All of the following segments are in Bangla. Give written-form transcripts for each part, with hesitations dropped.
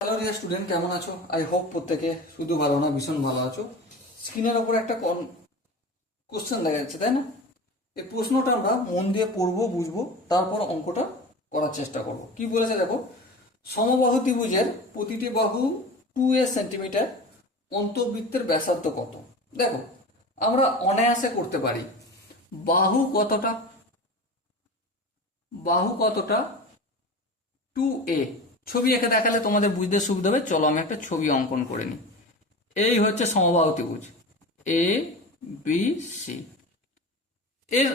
হ্যালো ডিয়ার স্টুডেন্ট, কেমন আছো? আই হোপ প্রত্যেকে শুধু ভালো না, ভীষণ ভালো আছো। স্ক্রিনের ওপর একটা কোশ্চেন দেখা যাচ্ছে, তাই না? এই প্রশ্নটা আমরা মন দিয়ে পড়বো, বুঝবো, তারপর অঙ্কটা করার চেষ্টা করব। কি বলেছে দেখো, সমবাহু ত্রিভুজের প্রতিটি বাহু 2a সেন্টিমিটার, অন্তবৃত্তের ব্যাসার্ধ কত? দেখো, আমরা অনায়াসে করতে পারি। বাহু কতটা? বাহু কতটা? 2a। ছবি এঁকে দেখালে তোমাদের বুঝতে সুবিধা হবে। চলো আমি একটা ছবি অঙ্কন করে নিই। এই হচ্ছে সমবাহু ত্রিভুজ এ বি সি। এর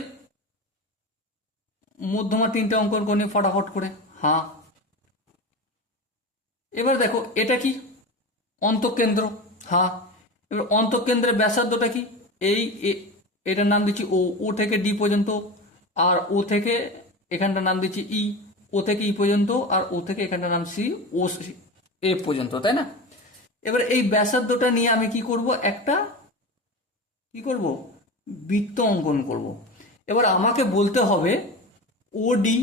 মধ্যমা তিনটে অঙ্কন করে নিই ফটাফট করে। হ্যাঁ, এবার দেখো এটা কি? অন্তঃকেন্দ্র। হ্যাঁ, এবার অন্তঃকেন্দ্রের ব্যাসার্ধটা কি? এই এটার নাম দিচ্ছি ও, ও থেকে ডি পর্যন্ত, আর ও থেকে এখানটার নাম দিচ্ছি ই, ও থেকে ই পর্যন্ত, আর ও থেকে এখানটার নাম সি, ও এ পর্যন্ত, তাই না? এবার এই ব্যাসার্ধটা নিয়ে আমি কি করব? একটা কি করব? বৃত্ত অঙ্কন করব। এবার আমাকে বলতে হবে ওডি,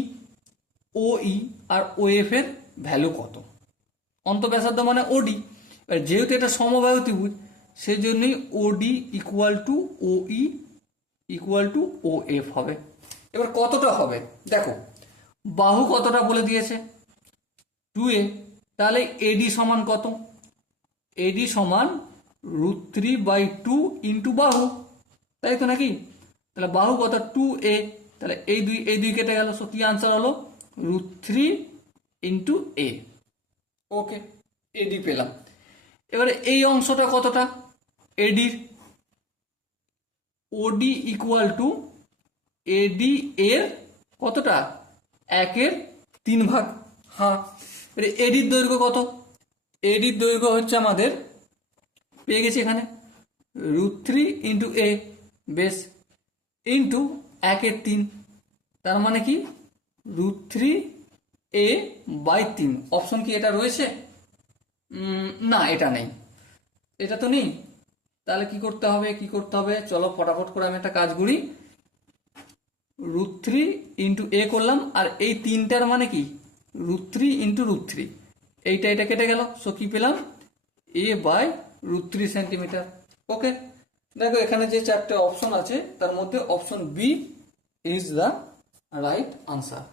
ওই আর ওএফ এর ভ্যালু কত। অন্তঃব্যাসার্ধ মানে ওডি, এবার যেহেতু এটা সমবাহু ত্রিভুজ সেই জন্যই ওডি ইকুয়াল টু ওই ইকুয়াল টু ওএফ হবে। এবার কতটা হবে দেখো, বাহু কতটা বলে দিয়েছে, 2a। তাহলে এডি সমান কত? এডি সমান √3/2 ইন্টু বাহু, তাই তো নাকি? তাহলে বাহু কত? 2a। তাহলে এই দুই কেটে গেল, সো কি আনসার হলো? √3 ইন্টু এ। ওকে, এডি পেলাম। এবারে এই অংশটা কতটা এডির? ওডি ইকুয়াল টু এডি এর কতটা? 1/3 হ্যাঁ, এবারে এডির দৈর্ঘ্য কত? এডির দৈর্ঘ্য হচ্ছে আমাদের পেয়ে গেছি এখানে √3 ইন্টু এ, বেশ, ইন্টু 1/3। তার মানে কি? √3a/3। অপশন কি এটা রয়েছে? না, এটা নেই, এটা তো নেই। তাহলে কি করতে হবে? চলো ফটাফট করে আমি একটা কাজ করি। √3 ইন্টু এ করলাম, আর এই তিনটার মানে কি? √3 ইন্টু √3, এটা কেটে গেল, সো কি পেলাম? a/√3 centimetre. ওকে, দেখো এখানে যে চারটে অপশন আছে তার মধ্যে option B is the right answer.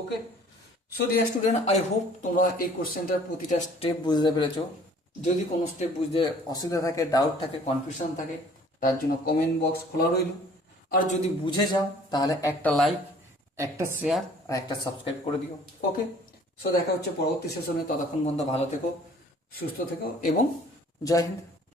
Okay, so dear student, I hope তোমরা এই কোশ্চেনটার প্রতিটা স্টেপ বুঝতে পেরেছো। যদি কোনো স্টেপ বুঝতে অসুবিধা থাকে, ডাউট থাকে, কনফিউশন থাকে, তার জন্য কমেন্ট বক্স খোলা রইল। আর যদি বুঝে যাও তাহলে একটা লাইক, একটা শেয়ার আর একটা সাবস্ক্রাইব করে দিও। ওকে, সো দেখা হচ্ছে পরবর্তী সেশনে। ততক্ষণ পর্যন্ত ভালো থেকো, সুস্থ থেকো এবং জয় হিন্দ।